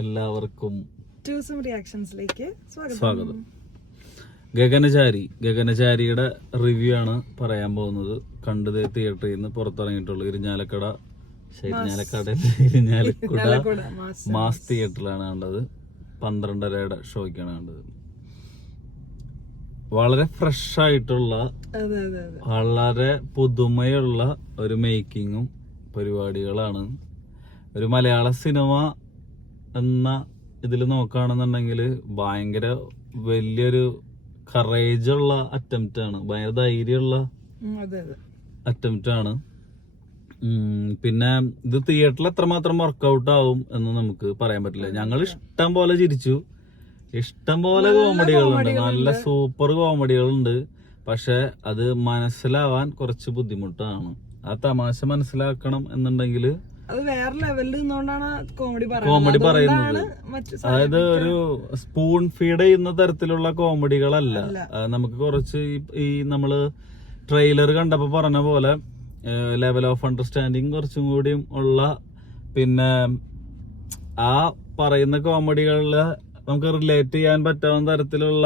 എല്ലാവർക്കും റിയാക്ഷൻസിലേക്ക് സ്വാഗതം. ഗഗനചാരിയുടെ റിവ്യൂ ആണ് പറയാൻ പോകുന്നത്. കണ്ടത് തിയേറ്ററിൽ നിന്ന് പുറത്തിറങ്ങിയിട്ടുള്ള ഇരിഞ്ഞാലക്കുട മാസ് തിയേറ്ററിലാണ് കണ്ടത്. 12:30 ഷോയ്ക്കാണ് കണ്ടത്. വളരെ ഫ്രഷ് ആയിട്ടുള്ള, വളരെ പുതുമയുള്ള ഒരു മേക്കിങ്ങും പരിപാടികളാണ്. ഒരു മലയാള സിനിമ എന്ന ഇതിൽ നോക്കുകയാണെന്നുണ്ടെങ്കിൽ ഭയങ്കര വലിയൊരു കറേജുള്ള അറ്റംപ്റ്റ് ആണ്, ഭയങ്കര ധൈര്യമുള്ള അറ്റംപ്റ്റ് ആണ്. പിന്നെ ഇത് തിയേറ്ററിൽ എത്രമാത്രം വർക്കൗട്ട് ആവും എന്ന് നമുക്ക് പറയാൻ പറ്റില്ല. ഞങ്ങൾ ഇഷ്ടം പോലെ ചിരിച്ചു, ഇഷ്ടം പോലെ കോമഡികളുണ്ട്, നല്ല സൂപ്പർ കോമഡികളുണ്ട്. പക്ഷെ അത് മനസ്സിലാവാൻ കുറച്ച് ബുദ്ധിമുട്ടാണ്. ആ തമാശ മനസ്സിലാക്കണം എന്നുണ്ടെങ്കിൽ അത് വേറെ ലെവലിൽ നിന്നുകൊണ്ടാണ് കോമഡി പറയുന്നത്. അതായത് ഒരു സ്പൂൺ ഫീഡ് ചെയ്യുന്ന തരത്തിലുള്ള കോമഡികളല്ല. നമുക്ക് കുറച്ച് ഈ നമ്മള് ട്രെയിലർ കണ്ടപ്പോ പറഞ്ഞ പോലെ ലെവൽ ഓഫ് അണ്ടർസ്റ്റാൻഡിങ് കുറച്ചും കൂടിയും ഉള്ള, പിന്നെ ആ പറയുന്ന കോമഡികളില് നമുക്ക് റിലേറ്റ് ചെയ്യാൻ പറ്റാവുന്ന തരത്തിലുള്ള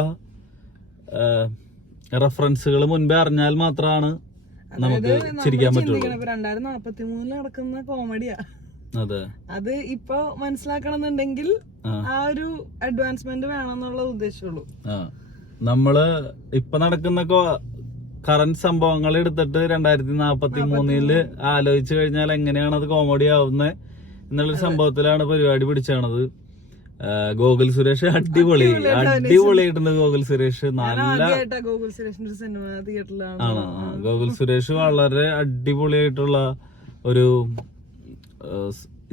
റെഫറൻസുകൾ മുൻപേ അറിഞ്ഞാൽ മാത്രമാണ് നമുക്ക് ചിരിക്കാൻ പറ്റുള്ളൂ. 2043 നടക്കുന്ന കോമഡിയാ. അതെ, അത് ഇപ്പൊ മനസ്സിലാക്കണം എന്നുണ്ടെങ്കിൽ ആ ഒരു അഡ്വാൻസ്മെന്റ് വേണമെന്നുള്ള ഉദ്ദേശമുള്ളൂ. നമ്മള് ഇപ്പൊ നടക്കുന്ന കറന്റ് സംഭവങ്ങൾ എടുത്തിട്ട് 2043 ആലോചിച്ചു കഴിഞ്ഞാൽ എങ്ങനെയാണ് അത് കോമഡി ആവുന്നത് എന്നുള്ളൊരു സംഭവത്തിലാണ് പരിപാടി പിടിച്ചാണത്. ഗോകുൽ സുരേഷ് അടിപൊളിയായിട്ടുണ്ട്. ഗോകുൽ സുരേഷ് ഗോകുൽ സുരേഷ് വളരെ അടിപൊളിയായിട്ടുള്ള ഒരു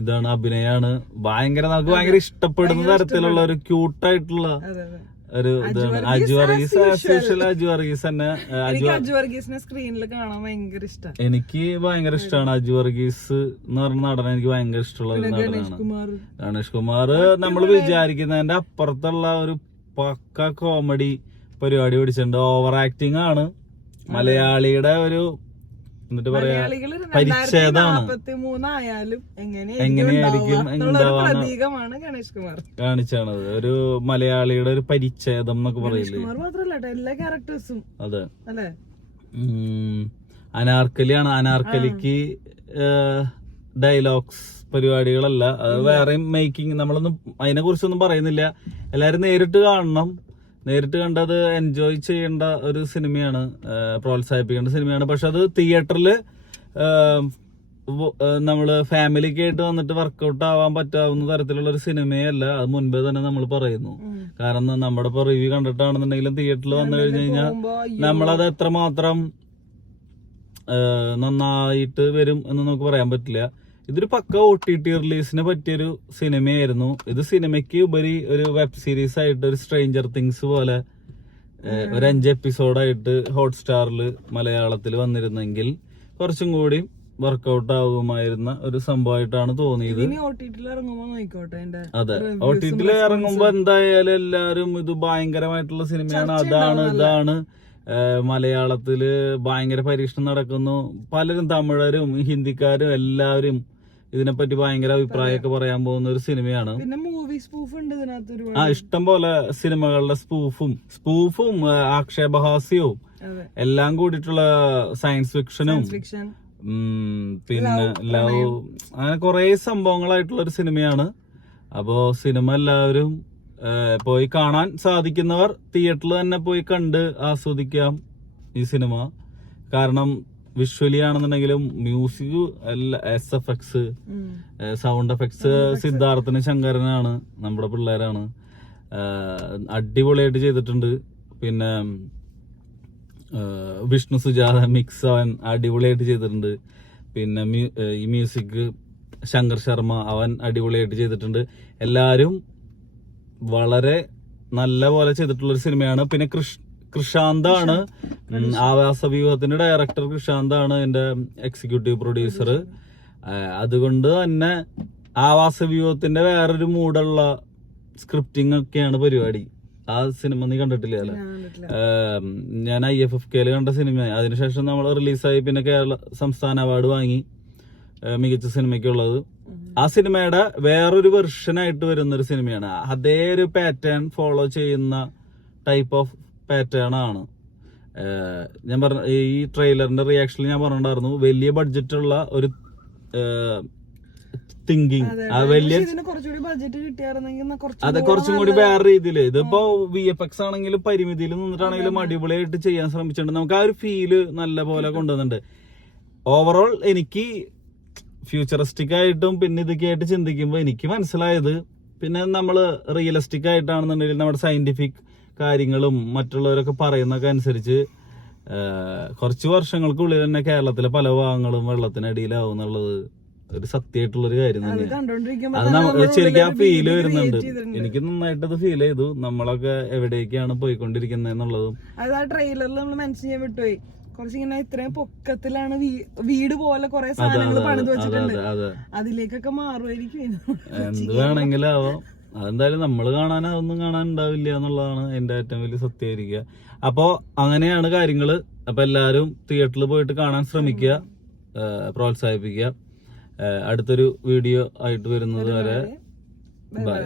ഇതാണ്, അഭിനയാണ്. നമുക്ക് ഭയങ്കര ഇഷ്ടപ്പെടുന്ന തരത്തിലുള്ള ഒരു ക്യൂട്ടായിട്ടുള്ള ഒരു ഇതാണ്. അജു വർഗീസ് തന്നെ. സ്ക്രീനിൽ കാണാൻ ഭയങ്കര ഇഷ്ടമാണ്. എനിക്ക് ഭയങ്കര ഇഷ്ടമാണ് അജു വർഗീസ് എന്ന് പറഞ്ഞ നടൻ. എനിക്ക് ഭയങ്കര ഇഷ്ടമുള്ള ഒരു നടനാണ് ഗണേഷ് കുമാർ. നമ്മൾ വിചാരിക്കുന്നതിന്റെ അപ്പുറത്തുള്ള ഒരു പക്ക കോമഡി പരിപാടി പിടിച്ചിട്ടുണ്ട്. ഓവർ ആക്ടിങ് ആണ്. മലയാളിയുടെ ഒരു എന്നിട്ട് പറയാ പരിച്ഛേദമാണ്. എങ്ങനെയായിരിക്കും കാണിച്ചാണത്. ഒരു മലയാളിയുടെ ഒരു പരിച്ഛേദം എന്നൊക്കെ പറയില്ലേ. എല്ലാ ക്യാരക്ടേഴ്സും അതെ. അനാർക്കലിയാണ്. അനാർക്കലിക്ക് ഡയലോഗ്സ് പരിപാടികളല്ല, അത് വേറെയും മേക്കിംഗ്. നമ്മളൊന്നും അതിനെ കുറിച്ചൊന്നും പറയുന്നില്ല. എല്ലാരും നേരിട്ട് കാണണം. നേരിട്ട് കണ്ടത് എൻജോയ് ചെയ്യേണ്ട ഒരു സിനിമയാണ്, പ്രോത്സാഹിപ്പിക്കേണ്ട സിനിമയാണ്. പക്ഷെ അത് തിയേറ്ററില് നമ്മള് ഫാമിലിക്ക് ആയിട്ട് വന്നിട്ട് വർക്കൗട്ട് ആവാൻ പറ്റാവുന്ന തരത്തിലുള്ള ഒരു സിനിമയല്ല. അത് മുൻപേ തന്നെ നമ്മൾ പറയുന്നു. കാരണം നമ്മുടെ ഇപ്പൊ റിവ്യൂ കണ്ടിട്ടാണെന്നുണ്ടെങ്കിലും തിയേറ്ററിൽ വന്നു കഴിഞ്ഞു കഴിഞ്ഞാൽ നമ്മളത് എത്രമാത്രം നന്നായിട്ട് വരും എന്ന് നമുക്ക് പറയാൻ പറ്റില്ല. ഇതൊരു പക്ക OTT റിലീസിന് പറ്റിയൊരു സിനിമയായിരുന്നു. ഇത് സിനിമയ്ക്ക് ഉപരി ഒരു വെബ് സീരീസ് ആയിട്ട്, ഒരു സ്ട്രേഞ്ചർ തിങ്സ് പോലെ ഒരു 5 എപ്പിസോഡായിട്ട് ഹോട്ട്സ്റ്റാറിൽ മലയാളത്തിൽ വന്നിരുന്നെങ്കിൽ കുറച്ചും കൂടി വർക്കൗട്ട് ആകുമായിരുന്ന ഒരു സംഭവമായിട്ടാണ് തോന്നിയത്. അതെ, OTT ഇറങ്ങുമ്പോ എന്തായാലും എല്ലാരും ഇത് ഭയങ്കരമായിട്ടുള്ള സിനിമയാണ്, അതാണ് ഇതാണ്. മലയാളത്തില് ഭയങ്കര പരീക്ഷണം നടക്കുന്നു. പലരും, തമിഴരും ഹിന്ദിക്കാരും എല്ലാവരും ഇതിനെപ്പറ്റി ഭയങ്കര അഭിപ്രായമൊക്കെ പറയാൻ പോകുന്ന ഒരു സിനിമയാണ്. ഇഷ്ടം പോലെ സിനിമകളുടെ സ്പൂഫും ആക്ഷേപഹാസ്യവും എല്ലാം കൂടിയിട്ടുള്ള സയൻസ് ഫിക്ഷനും പിന്നെ ലവ്, അങ്ങനെ കുറെ സംഭവങ്ങളായിട്ടുള്ള ഒരു സിനിമയാണ്. അപ്പോ സിനിമ എല്ലാവരും പോയി കാണാൻ സാധിക്കുന്നവർ തിയേറ്ററിൽ തന്നെ പോയി കണ്ട് ആസ്വദിക്കാം ഈ സിനിമ. കാരണം വിഷ്വലി ആണെന്നുണ്ടെങ്കിലും മ്യൂസിക്, SFX, സൗണ്ട് എഫക്ട്സ് സിദ്ധാർത്ഥന് ശങ്കരനാണ്, നമ്മുടെ പിള്ളേരാണ്. അടിപൊളിയായിട്ട് ചെയ്തിട്ടുണ്ട്. പിന്നെ വിഷ്ണു സുജാത മിക്സ് അവൻ അടിപൊളിയായിട്ട് ചെയ്തിട്ടുണ്ട്. പിന്നെ ഈ മ്യൂസിക് ശങ്കർ ശർമ്മ അവൻ അടിപൊളിയായിട്ട് ചെയ്തിട്ടുണ്ട്. എല്ലാരും വളരെ നല്ല പോലെ ചെയ്തിട്ടുള്ള ഒരു സിനിമയാണ്. പിന്നെ കൃഷാന്താണ് ആവാസവ്യൂഹത്തിന്റെ ഡയറക്ടർ. കൃഷാന്താണ് എന്റെ എക്സിക്യൂട്ടീവ് പ്രൊഡ്യൂസർ. അതുകൊണ്ട് തന്നെ ആവാസവ്യൂഹത്തിന്റെ വേറൊരു മൂടുള്ള സ്ക്രിപ്റ്റിംഗ് ഒക്കെയാണ് പരിപാടി. ആ സിനിമ നീ കണ്ടിട്ടില്ല അല്ലെ? ഞാൻ IFFK കണ്ട സിനിമ. അതിനുശേഷം നമ്മൾ റിലീസായി. പിന്നെ കേരള സംസ്ഥാന അവാർഡ് വാങ്ങി മികച്ച സിനിമയ്ക്കുള്ളത്. ആ സിനിമയുടെ വേറൊരു വെർഷൻ ആയിട്ട് വരുന്ന ഒരു സിനിമയാണ്. അതേ ഒരു പാറ്റേൺ ഫോളോ ചെയ്യുന്ന ടൈപ്പ് ഓഫ് പാറ്റേൺ ആണ്. ഞാൻ പറഞ്ഞ ഈ ട്രെയിലറിന്റെ റിയാക്ഷനിൽ ഞാൻ പറഞ്ഞിട്ടുണ്ടായിരുന്നു, വലിയ ബഡ്ജറ്റ് ഉള്ള ഒരു തിങ്കിങ്, വലിയ അതെ കുറച്ചും കൂടി വേറെ രീതിയിൽ. ഇതിപ്പോ VFX ആണെങ്കിലും പരിമിതിയിൽ നിന്നിട്ടാണെങ്കിലും അടിപൊളിയായിട്ട് ചെയ്യാൻ ശ്രമിച്ചിട്ടുണ്ട്. നമുക്ക് ആ ഒരു ഫീല് നല്ല പോലെ കൊണ്ടുവന്നിട്ടുണ്ട്. ഓവറോൾ എനിക്ക് ഫ്യൂച്ചറിസ്റ്റിക് ആയിട്ടും പിന്നെ ഇതൊക്കെ ആയിട്ട് ചിന്തിക്കുമ്പോൾ എനിക്ക് മനസ്സിലായത്, പിന്നെ നമ്മള് റിയലിസ്റ്റിക് ആയിട്ടാണെന്നുണ്ടെങ്കിൽ നമ്മുടെ സയന്റിഫിക് കാര്യങ്ങളും മറ്റുള്ളവരൊക്കെ പറയുന്നൊക്കെ അനുസരിച്ച് കുറച്ച് വർഷങ്ങൾക്കുള്ളിൽ തന്നെ കേരളത്തിലെ പല ഭാഗങ്ങളും വെള്ളത്തിനടിയിലാവും എന്നുള്ളത് ഒരു സത്യമായിട്ടുള്ളൊരു കാര്യം തന്നെയാണ്. അത് നമുക്ക് ശരിക്കും ആ ഫീല് വരുന്നുണ്ട്. എനിക്ക് നന്നായിട്ട് അത് ഫീൽ ചെയ്തു. നമ്മളൊക്കെ എവിടേക്കാണ് പോയിക്കൊണ്ടിരിക്കുന്നത് എന്നുള്ളതും അത് ആ ട്രെയിലറിൽ നമ്മൾ മെൻഷൻ ചെയ്യാൻ വിട്ടുപോയി. കുറച്ചിങ്ങനെ ഇത്രയും പൊക്കത്തിലാണ് വീട് പോലെ കുറെ സാധനങ്ങൾ പണിത് വെച്ചിട്ടുണ്ട്. അതിലേക്കൊക്കെ മാറുമായിരിക്കും. എന്ത് വേണമെങ്കിലും ആവാം. അതെന്തായാലും നമ്മൾ കാണാൻ അതൊന്നും കാണാൻ ഉണ്ടാവില്ല എന്നുള്ളതാണ് എന്റെ ഏറ്റവും വലിയ സത്യമായിരിക്കുക. അപ്പോ അങ്ങനെയാണ് കാര്യങ്ങള്. അപ്പൊ എല്ലാരും തിയേറ്ററിൽ പോയിട്ട് കാണാൻ ശ്രമിക്കുക, പ്രോത്സാഹിപ്പിക്കുക. അടുത്തൊരു വീഡിയോ ആയിട്ട് വരുന്നത് വരെ ബൈ.